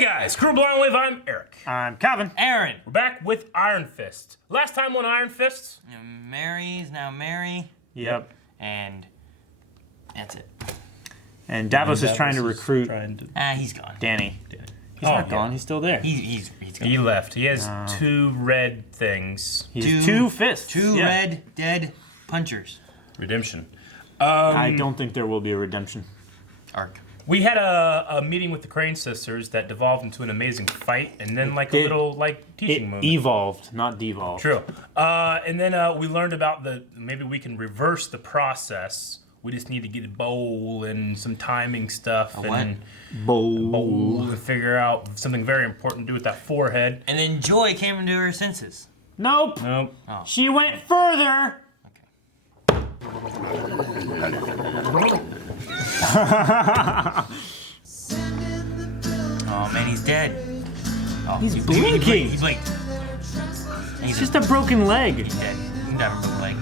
guys, Crew Blind Live, I'm Eric. I'm Calvin. Aaron. We're back with Iron Fist. Last time on Iron Fist. Mary's now Mary. Yep. And that's it. And Davos is trying to recruit He's gone. Danny. He's not gone, he's still there. He's gone. He left. He has two red things. He's two fists. Two red dead punchers. Redemption. I don't think there will be a redemption. Arc. We had a meeting with the Crane sisters that devolved into an amazing fight, and then like a little teaching moment. Evolved, not devolved. True. And then we learned about maybe we can reverse the process. We just need to get a bowl and some timing stuff. Bowl to figure out something very important to do with that forehead. And then Joy came into her senses. Nope. Nope. Oh. She went further. Oh man, he's dead. Oh, He's blinking. He blinked. It's just a broken leg. He's dead. You never broke a leg.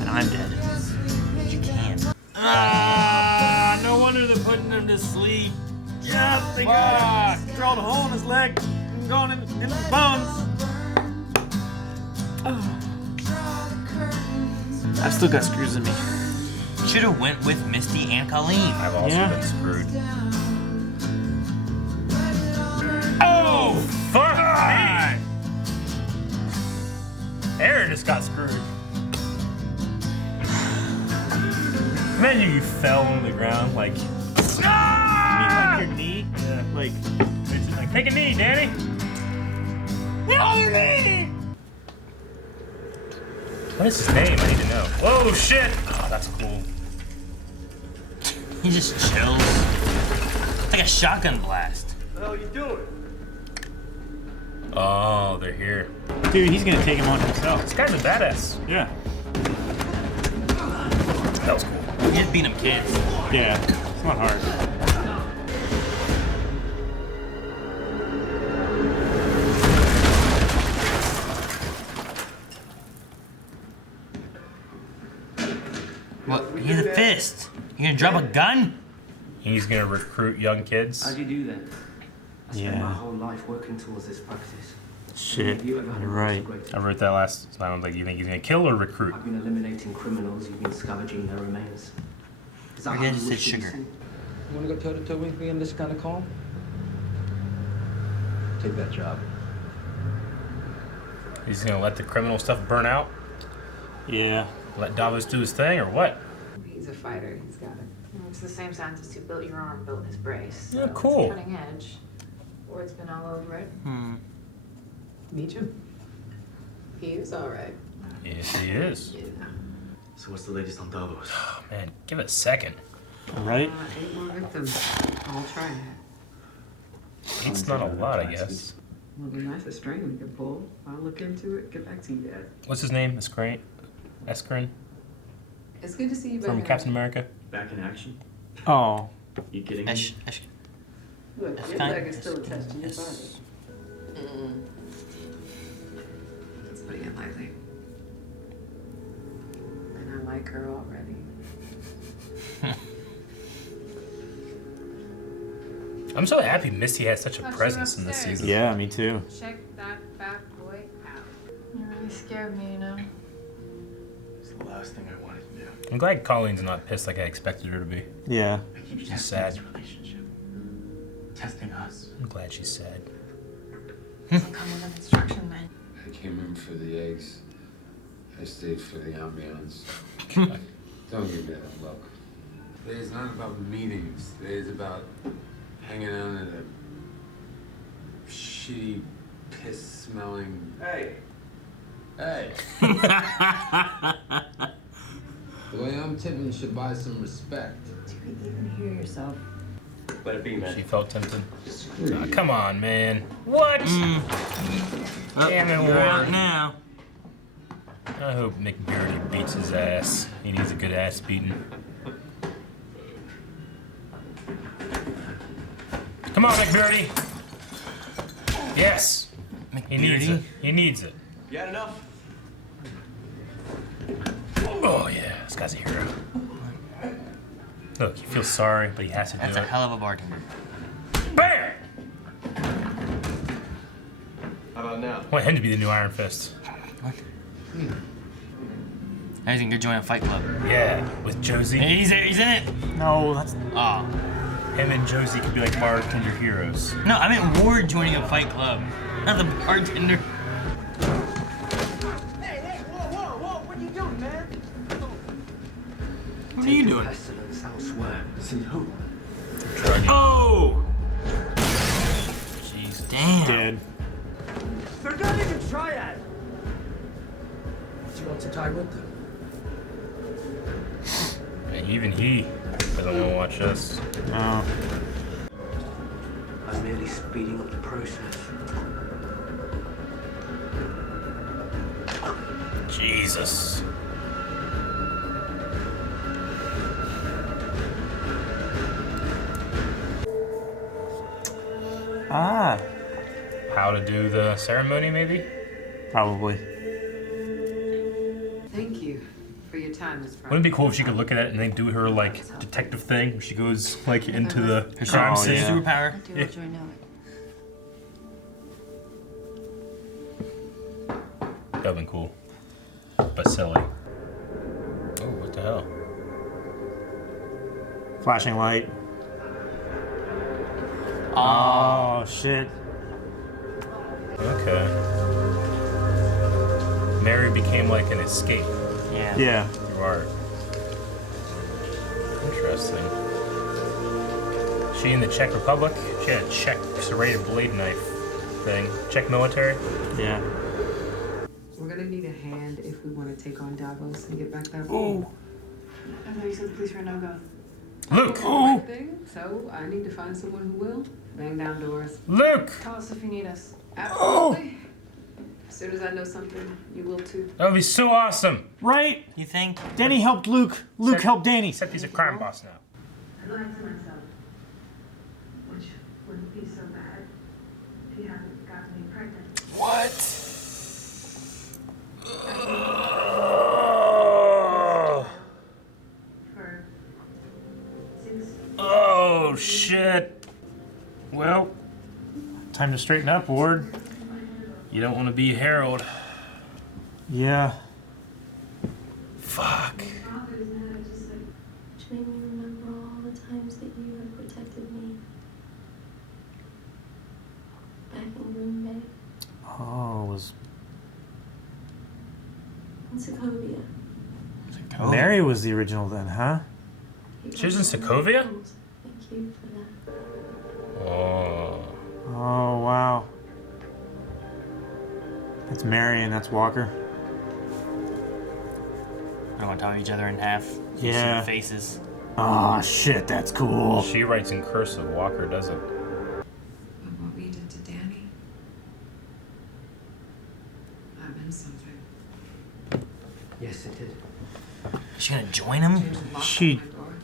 And I'm dead. You can. No wonder they're putting him to sleep. Yes, they got him. Drilled a hole in his leg. Going in his bones. I've still got screws in me. Should have went with Misty and Colleen. I've also been screwed. Oh, fuck me! Aaron just got screwed. Man, you fell on the ground like... Ah! You mean like your knee? Yeah. Like, take a knee, Danny. get on your knee! What is his name? I need to know. Whoa, shit! Oh, that's cool. He just chills. It's like a shotgun blast. What the hell are you doing? Oh, they're here. Dude, he's gonna take him on himself. This guy's a badass. Yeah. That was cool. He just beat them kids. Yeah. It's not hard. What? He's a fist. You gonna drop a gun? He's gonna recruit young kids. How'd you do that? I spent Yeah. my whole life working towards this practice. Shit. Have you ever had a You're right. role so great? I wrote that last time. I was like, you think he's gonna kill or recruit? I've been eliminating criminals, you've been scavenging their remains. Is that Our how dad you just said wish to be sugar. seen? You want to go toe-to-toe with me in this kind of calm? Take that job. He's gonna let the criminal stuff burn out? Yeah. Let Davos do his thing or what? He's a fighter. He's got it. It's the same scientist who built your arm, built his brace. Yeah, So cool. It's cutting edge. Or it's been all over it. Me too. He is all right. Yes, he is. Yeah. So what's the latest on Davos? Oh, man, give it a second. Right? 8 more victims. I'll try it. It's not a lot, I guess. Well, it'd be nice a string we could pull. I'll look into it. Get back to you, Dad. What's his name? Erskine? It's good to see you back. From Captain America? Back in action? Oh. You kidding me? Look, your Erskine. leg is still attached to your body. It's putting it lightly. And I like her already. I'm so happy Misty has such a presence in this season. Yeah, me too. Check that bad boy out. You really scared me, you know. It's the last thing I wanted to do. I'm glad Colleen's not pissed like I expected her to be. Yeah. I keep She's testing sad. this relationship. Testing us. I'm glad she's sad. Doesn't come with an instruction man. I came in for the eggs. I stayed for the ambiance. Don't give me that look. Today's not about meetings. Today's about hanging out at a shitty, piss-smelling... Hey! Hey! The way I'm tipping should buy some respect. Do you even hear yourself? Let it be, man. She felt tempted. Come on, man. What? Damn it, You're out Warren. now. I hope Nick Beardy beats his ass. He needs a good ass beating. Come on, Nick Beardy. Yes. He needs it. He needs it. You had enough? Oh, yeah. This guy's a hero. Look, he feels sorry, but he has to do That's a it. hell of a bartender. Bam! now? I want him to be the new Iron Fist. What? I think you're joining a fight club. Yeah, with Josie. Hey, he's in it. No, that's. Oh. Him and Josie could be like bartender heroes. No, I meant Ward joining a fight club, not the bartender. Hey, whoa, what are you doing, man? What are you doing? Pestilence elsewhere. See who? Oh! Jeez, damn. Dead. They're not even triad. Do you want to tie with them? And even he doesn't want to watch us. No. I'm merely speeding up the process. Jesus. Ah. How to do the ceremony, maybe? Probably. Thank you for your time, Miss Wouldn't it be cool if she could look at it and then do her like detective thing where she goes like into the crime scene? yeah. Superpower. Yeah. That'd been cool. But silly. Oh, what the hell? Flashing light. Oh, shit. Okay. Mary became like an escape Yeah. Yeah. through art. Interesting. She in the Czech Republic? She had a Czech serrated blade knife thing. Czech military? Yeah. We're gonna need a hand if we want to take on Davos and get back that. Ooh. I thought you said the police were a no-go. Luke! Right thing, so I need to find someone who will. Bang down doors. Luke! Call us if you need us. Absolutely. As soon as I know something, you will too. That would be so awesome! Right? You think? Danny helped Luke. Luke Except- helped Danny. Except he's a crime boss now. I lied to myself, which wouldn't be so bad if you hadn't gotten me pregnant. What? For 6 Oh, shit. Well, Time to straighten up, Ward. you don't want to be Harold. Yeah. Fuck. father's mad, just like Which made me remember all the times that you have protected me. Back in Green Bay, Oh, it was in Sokovia. Mary was the original then, huh? She was in Sokovia? Thank you for that. Oh. Oh, wow. That's Mary and that's Walker. I want to tie each other in half. You see Yeah. the faces. Oh, shit, that's cool. She writes in cursive, Walker doesn't. But what we did to Danny, that meant something. Yes, it did. Is she gonna join him? James locked She- my door.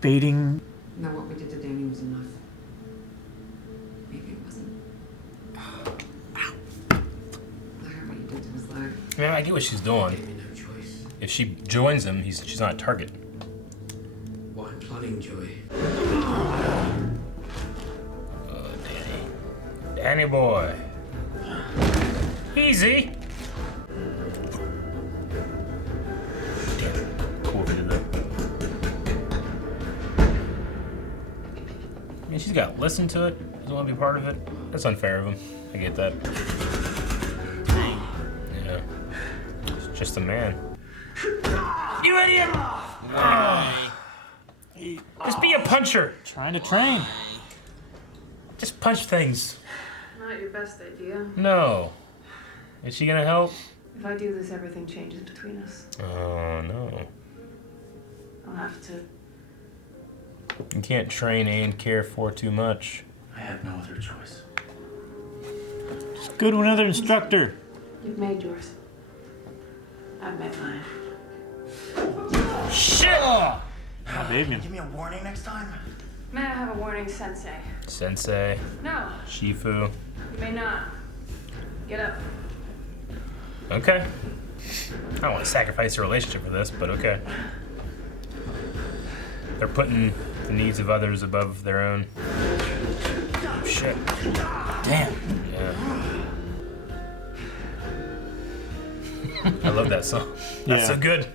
Baiting. No, what we did to Danny was enough. Maybe it wasn't. I heard what you did to his leg. I mean, I get what she's doing. Gave me no choice. If she joins him, she's not a target. What I'm planning, Joey. Oh, Danny. Danny boy. Easy. Damn. Cool if he did that. I mean, she's got to listen to it. Doesn't want to be part of it. That's unfair of him. I get that. Yeah. It's just a man. You idiot! Just be a puncher. Trying to train. Just punch things. Not your best idea. No. Is she gonna help? If I do this, everything changes between us. Oh, no. I'll have to. You can't train and care for too much. I have no other choice. Just go to another instructor. You've made yours. I've made mine. Shit! Oh, baby. Give me a warning next time. May I have a warning, Sensei? Sensei, No, Shifu. you may not. Get up. Okay. I don't want to sacrifice a relationship for this, but okay. They're putting the needs of others above their own. Oh, shit. Damn. Yeah. I love that song. That's so good.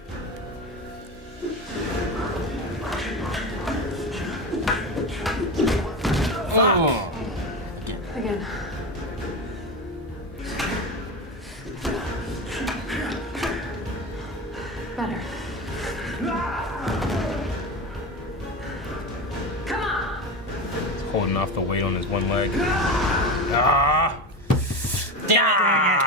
Oh. Again. Better. Come on! He's holding off the weight on his one leg. Ah! Damn it!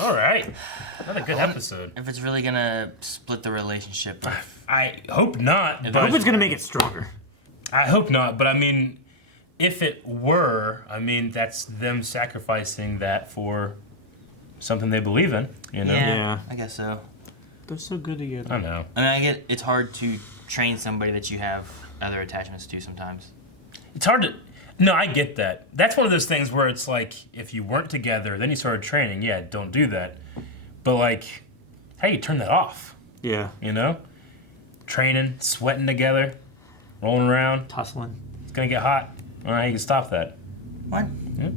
All right. Another good episode. If it's really gonna split the relationship. I hope not. I hope it's gonna make it stronger. I hope not, but I mean, if it were, I mean, that's them sacrificing that for something they believe in, you know? Yeah. I guess so. They're so good together. I know. I mean, I get it's hard to train somebody that you have other attachments to sometimes. It's hard to... No, I get that. That's one of those things where it's like, if you weren't together, then you started training, yeah, don't do that. But like, how do you turn that off? Yeah. You know? Training, sweating together, rolling around. Tussling. It's gonna get hot. I don't know how you can stop that. What? Yeah.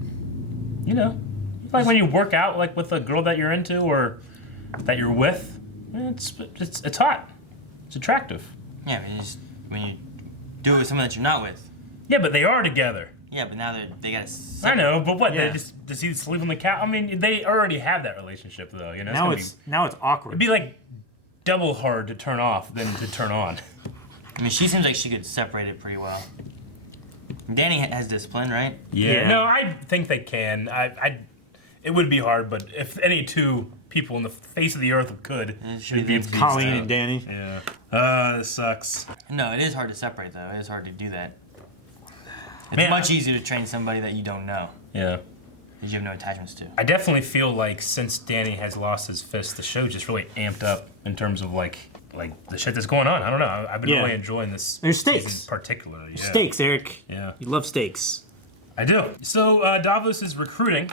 You know, like when you work out like with a girl that you're into or that you're with, it's hot. It's attractive. Yeah, when you do it with someone that you're not with. Yeah, but they are together. Yeah, but now they got to. I know, but what? Yeah. They does he sleep on the couch? I mean, they already have that relationship though. You know. Now it's awkward. It'd be like double hard to turn off than to turn on. I mean, she seems like she could separate it pretty well. Danny has discipline, right? Yeah. No, I think they can. It would be hard, but if any two people on the face of the earth could, it'd be Colleen and Danny. Yeah. This sucks. No, it is hard to separate though. It is hard to do that. It's Man, much easier to train somebody that you don't know. Yeah. That you have no attachments to. I definitely feel like since Danny has lost his fist, the show just really amped up in terms of like the shit that's going on. I don't know. I've been really enjoying this. There's stakes. Season particularly. Yeah. Stakes, Eric. Yeah. You love stakes. I do. So Davos is recruiting.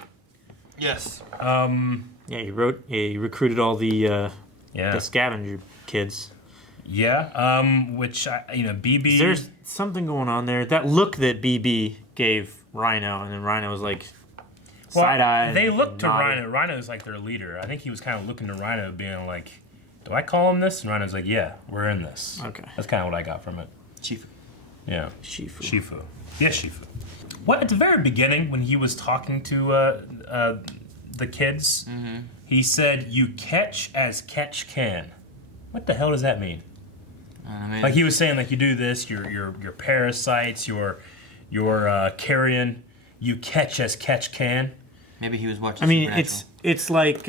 Yes. Yeah, he recruited all the scavenger kids. Yeah. Which BB. There's something going on there. That look that BB gave Rhino, and then Rhino was like side-eyed. They looked to nodded. Rhino. Rhino's like their leader. I think he was kind of looking to Rhino, being like, "Do I call him this?" And Rhino's like, "Yeah, we're in this." Okay. That's kind of what I got from it. Shifu. Yeah. Shifu. Yes, Shifu. What at the very beginning when he was talking to the kids, he said, "You catch as catch can." What the hell does that mean? Like he was saying, like you do this, your parasites, your carrion, you catch as catch can. Maybe he was watching. I mean, it's like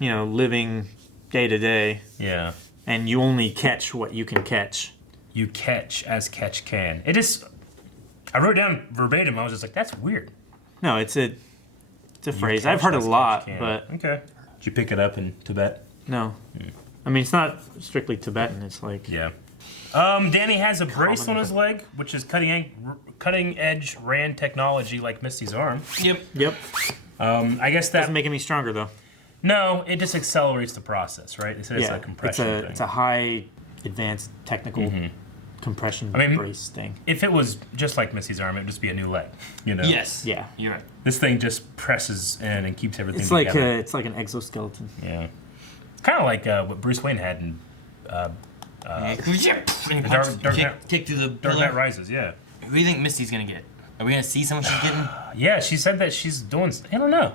living day to day. Yeah. And you only catch what you can catch. You catch as catch can. It just, I wrote down verbatim. I was just like, that's weird. No, it's a phrase I've heard a lot, but okay. Did you pick it up in Tibet? No. I mean, it's not strictly Tibetan. It's like Danny has a brace on his leg, which is cutting edge RAN technology, like Misty's arm. Yep. I guess that doesn't make me stronger though. No, it just accelerates the process, right? It's a compression thing. It's a high advanced technical compression brace thing. If it was just like Misty's arm, it would just be a new leg, you know? Yes. Yeah. You're right. This thing just presses in and keeps everything It's together. like it's like an exoskeleton. Yeah. It's kind of like what Bruce Wayne had in kick through the Dark Knight Rises, yeah. Who do you think Misty's gonna get? Are we gonna see someone she's getting? Yeah, she said that she's doing. I don't know.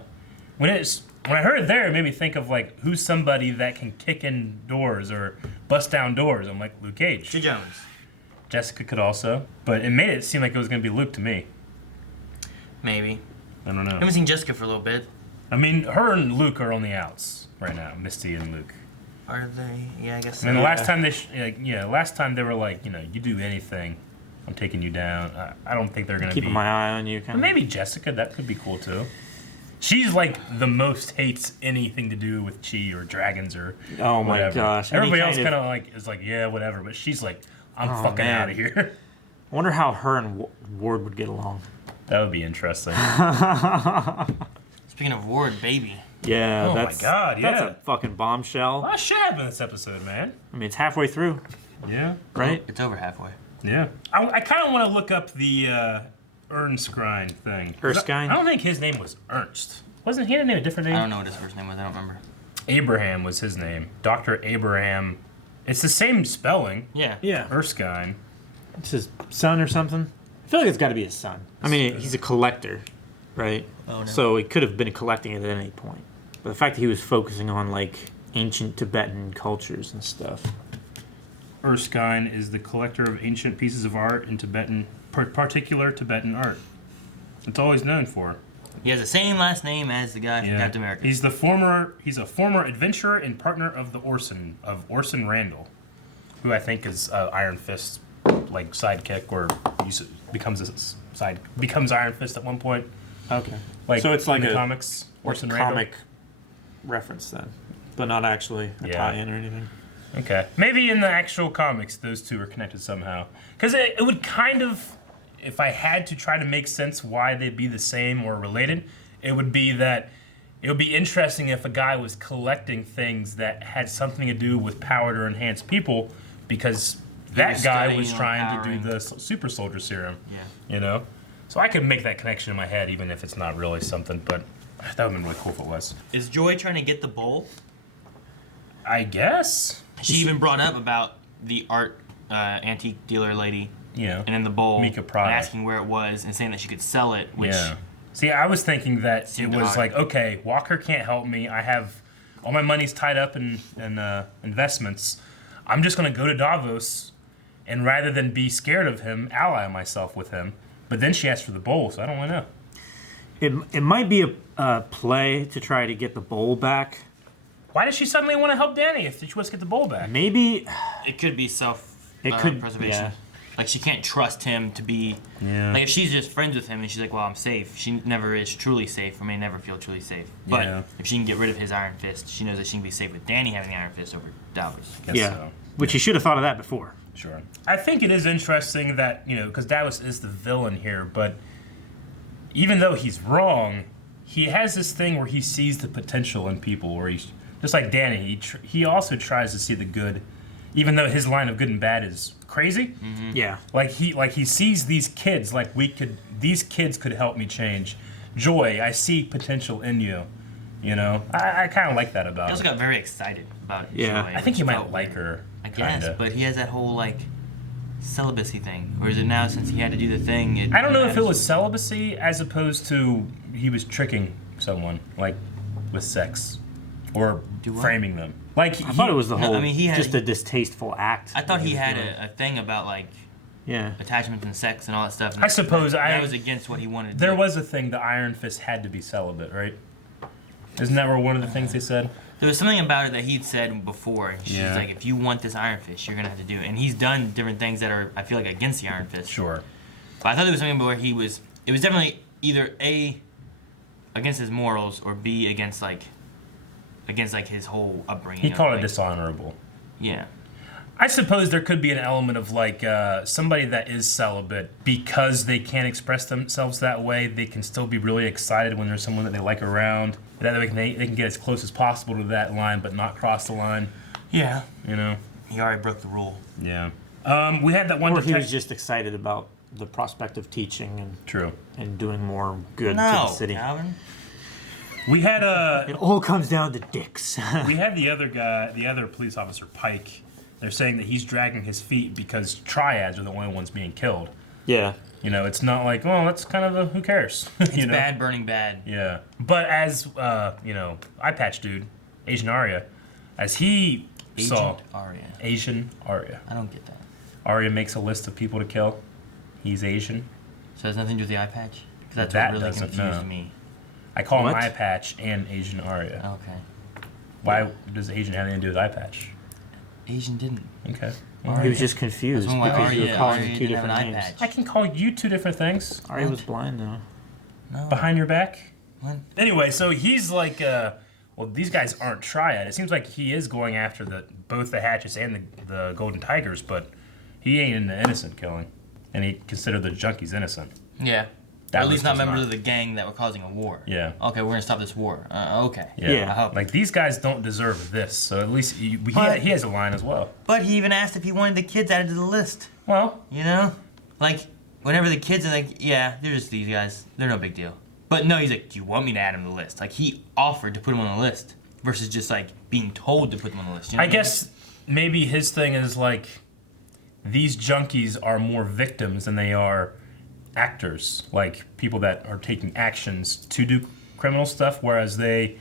When I heard it there, it made me think of like who's somebody that can kick in doors or bust down doors. I'm like Luke Cage. Joe Jones. Jessica could also, but it made it seem like it was gonna be Luke to me. Maybe. I don't know. I haven't seen Jessica for a little bit. I mean, her and Luke are on the outs right now. Misty and Luke. Are they? Yeah, I guess. I mean, the last time last time they were like, you do anything, I'm taking you down. I don't think they're gonna keeping my eye on you. Kind of. Maybe Jessica, that could be cool too. She's like the most hates anything to do with chi or dragons or oh my whatever. gosh. Everybody else kind of like is like yeah whatever, but she's like I'm fucking out of here. I wonder how her and Ward would get along. That would be interesting. Speaking of Ward, baby. Yeah. Oh my god. Yeah. That's a fucking bombshell. A lot of shit happened in this episode, man. I mean, it's halfway through. Yeah. Right. It's over halfway. Yeah. I kind of want to look up the Erskine thing. Erskine? I don't think his name was Ernst. Wasn't he named a different name? I don't know what his first name was. I don't remember. Abraham was his name. Dr. Abraham. It's the same spelling. Yeah. Yeah. Erskine. It's his son or something. I feel like it's got to be his son. I mean, he's a collector, right? Oh, no. So he could have been collecting it at any point. But the fact that he was focusing on like ancient Tibetan cultures and stuff. Erskine is the collector of ancient pieces of art in Tibetan, particular Tibetan art. It's all he's known for. He has the same last name as the guy from Captain America. He's a former adventurer and partner of Orson Randall, who I think is Iron Fist's like sidekick, or becomes Iron Fist at one point. Okay. Like so it's like in the a comics, Orson comic Randall. reference then, but not actually a tie-in or anything. Okay. Maybe in the actual comics, those two are connected somehow. Because it would kind of, if I had to try to make sense why they'd be the same or related, it would be that it would be interesting if a guy was collecting things that had something to do with power to enhance people, because that guy was trying to do the super soldier serum. Yeah. You know? So I could make that connection in my head, even if it's not really something, but that would have been really cool if it was. Is Joy trying to get the bowl? I guess. She even brought up about the art antique dealer lady. Yeah. And in the bowl, Mika Prada. and asking where it was and saying that she could sell it, which... Yeah. See, I was thinking that it was like, okay, Walker can't help me. I have all my money's tied up in investments. I'm just going to go to Davos, and rather than be scared of him, ally myself with him. But then she asked for the bowl, so I don't really know. It might be a play to try to get the bowl back. Why does she suddenly want to help Danny if she wants to get the bowl back? Maybe it could be preservation. Yeah. Like she can't trust him to be. Yeah. Like if she's just friends with him and she's like, well, I'm safe. She never is truly safe, or may never feel truly safe. But if she can get rid of his Iron Fist, she knows that she can be safe with Danny having the Iron Fist over Davos. So. Which you should have thought of that before. Sure. I think it is interesting that, because Davos is the villain here, but even though he's wrong, he has this thing where he sees the potential in people, where he's just like Danny. He also tries to see the good, even though his line of good and bad is crazy. Mm-hmm. Yeah. Like he sees these kids like these kids could help me change. Joy, I see potential in you. I kind of like that about him. He also got very excited about it. Yeah. Joy, I think he might like her. I guess, kinda. but he has that whole like celibacy thing. Or is it now, since he had to do the thing? I don't know if it was celibacy as opposed to he was tricking someone, like with sex, or framing them. Like I thought it was the whole, he had, just a distasteful act. I thought he had a thing about like Yeah. attachment and sex and all that stuff. I suppose that was against what he wanted to do. There was a thing, the Iron Fist had to be celibate, right? Isn't that one of the things they said? There was something about it that he'd said before. She's Yeah. like, if you want this Iron Fist, you're going to have to do it. And he's done different things that are, I feel like, against the Iron Fist. Sure. But I thought there was something where it was definitely either A, against his morals, or B, against his whole upbringing. He called it dishonorable. Yeah. I suppose there could be an element of like somebody that is celibate, because they can't express themselves that way, they can still be really excited when there's someone that they like around. That way they can get as close as possible to that line, but not cross the line. Yeah. He already broke the rule. Yeah. We had that one. Or he was just excited about the prospect of teaching and doing more good to the city. Calvin. We had It all comes down to dicks. We had the other guy, the other police officer, Pike. They're saying that he's dragging his feet because triads are the only ones being killed. Yeah. It's not like, well, that's kind of who cares? It's bad burning bad. Yeah. But as, eye patch dude, Asian Arya, as he saw... Asian Arya. I don't get that. Arya makes a list of people to kill. He's Asian. So it has nothing to do with the eye patch? Because that's that what really doesn't confused me. I call him Eye Patch and Asian Arya. Okay. Why does Asian have anything to do with Eye Patch? Asian didn't. Okay. He was just confused because you were calling him two different names. I can call you two different things. Arya was blind though. No. Behind your back? What? Anyway, so he's like, well, these guys aren't triad. It seems like he is going after both the Hatches and the Golden Tigers, but he ain't into innocent killing. And he considered the Junkies innocent. Yeah. That or at least was not members not. of the gang that were causing a war. Yeah. Okay, we're gonna stop this war. Okay. Yeah. I hope. Like, these guys don't deserve this, so at least he has a line as well. But he even asked if he wanted the kids added to the list. Well. Like, whenever the kids are like, yeah, they're just these guys. They're no big deal. But no, he's like, do you want me to add him to the list? Like, he offered to put him on the list versus just, like, being told to put them on the list. You know I guess maybe his thing is, like, these junkies are more victims than they are actors. Like, people that are taking actions to do criminal stuff, whereas they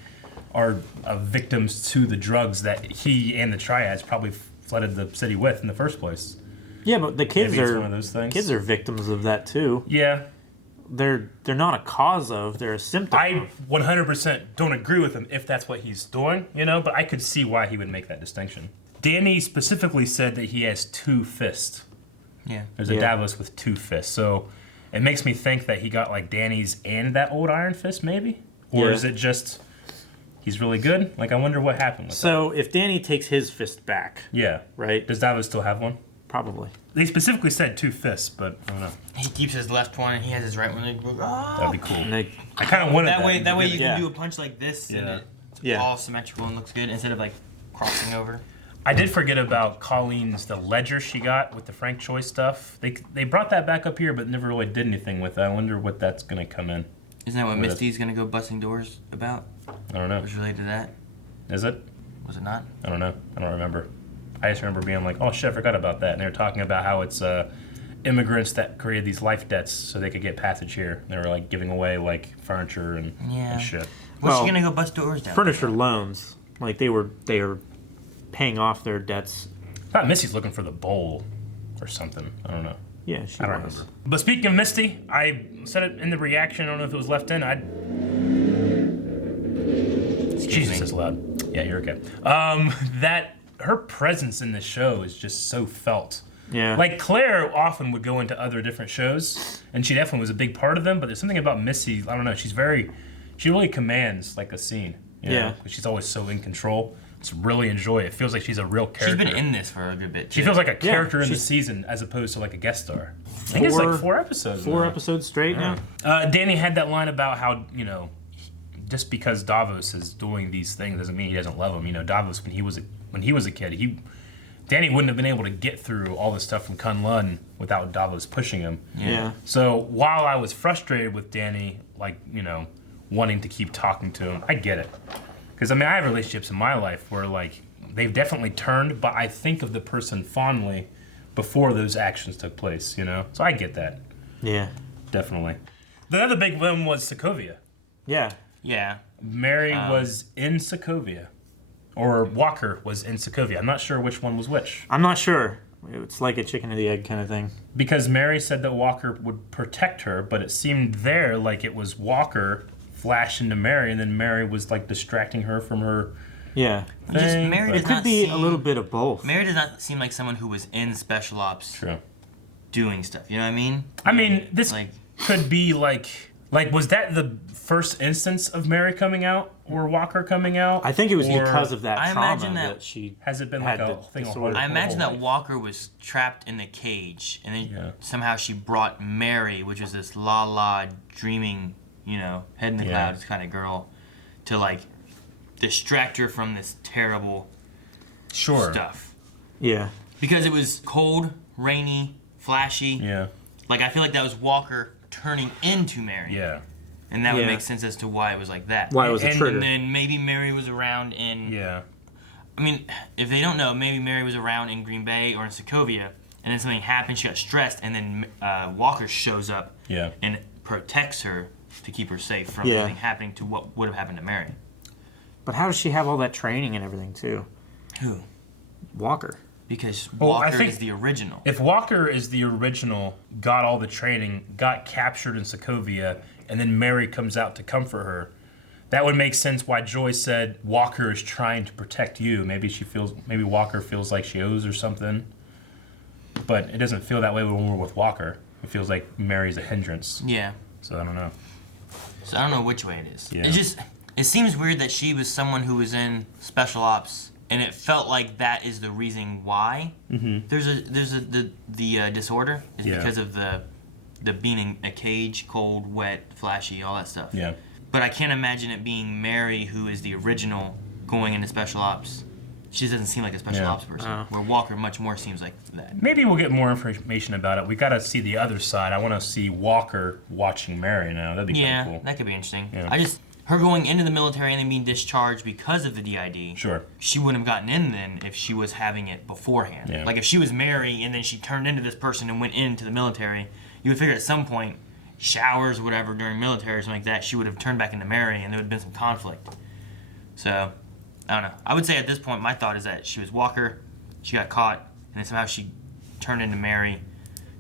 are victims to the drugs that he and the triads probably flooded the city with in the first place. Yeah, but the kids Maybe it's are one of those things. Kids are victims of that too. Yeah. They're not a cause of, they're a symptom. I 100% don't agree with him if that's what he's doing, you know, but I could see why he would make that distinction. Danny specifically said that he has 2 fists. Yeah. There's a Davos with 2 fists, so it makes me think that he got like Danny's and that old Iron Fist, maybe? Or is it just he's really good? Like, I wonder what happened with that. So if Danny takes his fist back, right? Does Davos still have one? Probably. They specifically said 2 fists, but I don't know. He keeps his left one and he has his right one. That'd be cool. I kind of wanted that. That way you can do a punch like this and it's all symmetrical and looks good instead of like crossing over. I did forget about Colleen's, the ledger she got with the Frank Choi stuff. They brought that back up here, but never really did anything with it. I wonder what that's going to come in. Isn't that what Misty's going to go busting doors about? I don't know. Was related to that? Is it? Was it not? I don't know. I don't remember. I just remember being like, oh shit, I forgot about that. And they were talking about how it's immigrants that created these life debts so they could get passage here. They were like giving away like furniture and shit. What's she going to go bust doors down? Furniture loans. Like they were paying off their debts. I thought Misty's looking for the bowl or something. I don't know. Yeah, she I don't remember. But speaking of Misty, I said it in the reaction. I don't know if it was left in. Jesus, it's loud. Yeah, you're okay. That her presence in this show is just so felt. Yeah. Like Claire often would go into other different shows, and she definitely was a big part of them. But there's something about Misty. I don't know. She really commands like a scene. You know? She's always so in control. Just really enjoy it. It feels like she's a real character. She's been in this for a good bit, too. She feels like a character in the season as opposed to like a guest star. I think it's like 4 episodes. 4 episodes straight now. Danny had that line about how, you know, just because Davos is doing these things doesn't mean he doesn't love him. You know, Davos, when he was a kid, Danny wouldn't have been able to get through all this stuff from Kunlun without Davos pushing him. Yeah. So while I was frustrated with Danny, like, you know, wanting to keep talking to him, I get it. Because, I mean, I have relationships in my life where, like, they've definitely turned, but I think of the person fondly before those actions took place, you know? So I get that. Yeah. Definitely. The other big one was Sokovia. Yeah. Yeah. Mary was in Sokovia. Or Walker was in Sokovia. I'm not sure which one was which. I'm not sure. It's like a chicken or the egg kind of thing. Because Mary said that Walker would protect her, but it seemed there like it was Walker flash into Mary, and then Mary was like distracting her from her. Yeah. Thing, it could be a little bit of both. Mary does not seem like someone who was in special ops doing stuff. You know what I mean? I mean, this could be like was that the first instance of Mary coming out or Walker coming out? I think it was because of that I trauma imagine that she has it been like a thing. I imagine that Walker was trapped in the cage, and then somehow she brought Mary, which was this la dreaming, you know, head in the clouds kind of girl, to like distract her from this terrible stuff. Yeah. Because it was cold, rainy, flashy. Yeah. Like, I feel like that was Walker turning into Mary. Yeah. And that would make sense as to why it was like that. Why it was a trigger. And then maybe Mary was around in... Yeah. I mean, if they don't know, maybe Mary was around in Green Bay or in Sokovia, and then something happened, she got stressed, and then Walker shows up and protects her to keep her safe from anything happening to what would have happened to Mary. But how does she have all that training and everything, too? Who? Walker. Because Walker is the original. If Walker is the original, got all the training, got captured in Sokovia, and then Mary comes out to comfort her, that would make sense why Joy said Walker is trying to protect you. Maybe Walker feels like she owes or something. But it doesn't feel that way when we're with Walker. It feels like Mary's a hindrance. Yeah. So I don't know. So I don't know which way it is. Yeah. It seems weird that she was someone who was in special ops, and it felt like that is the reason why. Mm-hmm. The disorder is because of the being in a cage, cold, wet, flashy, all that stuff. Yeah. But I can't imagine it being Mary who is the original going into special ops She doesn't seem like a special ops person. Where Walker much more seems like that. Maybe we'll get more information about it. We got to see the other side. I want to see Walker watching Mary now. That'd be kind of cool. That could be interesting. Yeah. Her going into the military and then being discharged because of the DID. Sure. She wouldn't have gotten in then if she was having it beforehand. Yeah. Like if she was Mary and then she turned into this person and went into the military, you would figure at some point, showers or whatever during military or something like that, she would have turned back into Mary and there would have been some conflict. So, I don't know. I would say at this point, my thought is that she was Walker, she got caught, and then somehow she turned into Mary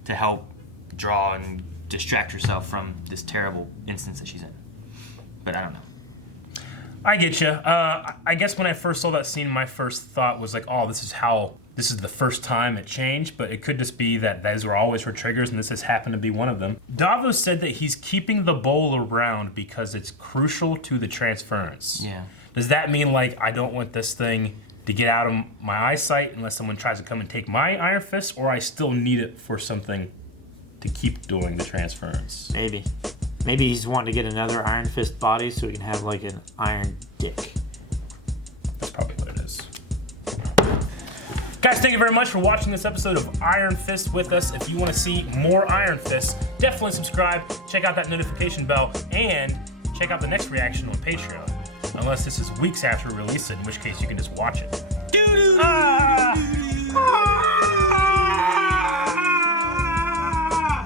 to help draw and distract herself from this terrible instance that she's in. But I don't know. I get you. I guess when I first saw that scene, my first thought was like, oh, this is the first time it changed, but it could just be that those were always her triggers and this has happened to be one of them. Davos said that he's keeping the bowl around because it's crucial to the transference. Yeah. Does that mean, like, I don't want this thing to get out of my eyesight unless someone tries to come and take my Iron Fist, or I still need it for something to keep doing the transference? Maybe. Maybe he's wanting to get another Iron Fist body so he can have, like, an Iron Dick. That's probably what it is. Guys, thank you very much for watching this episode of Iron Fist with us. If you want to see more Iron Fist, definitely subscribe, check out that notification bell, and check out the next reaction on Patreon. Unless this is weeks after release, in which case you can just watch it.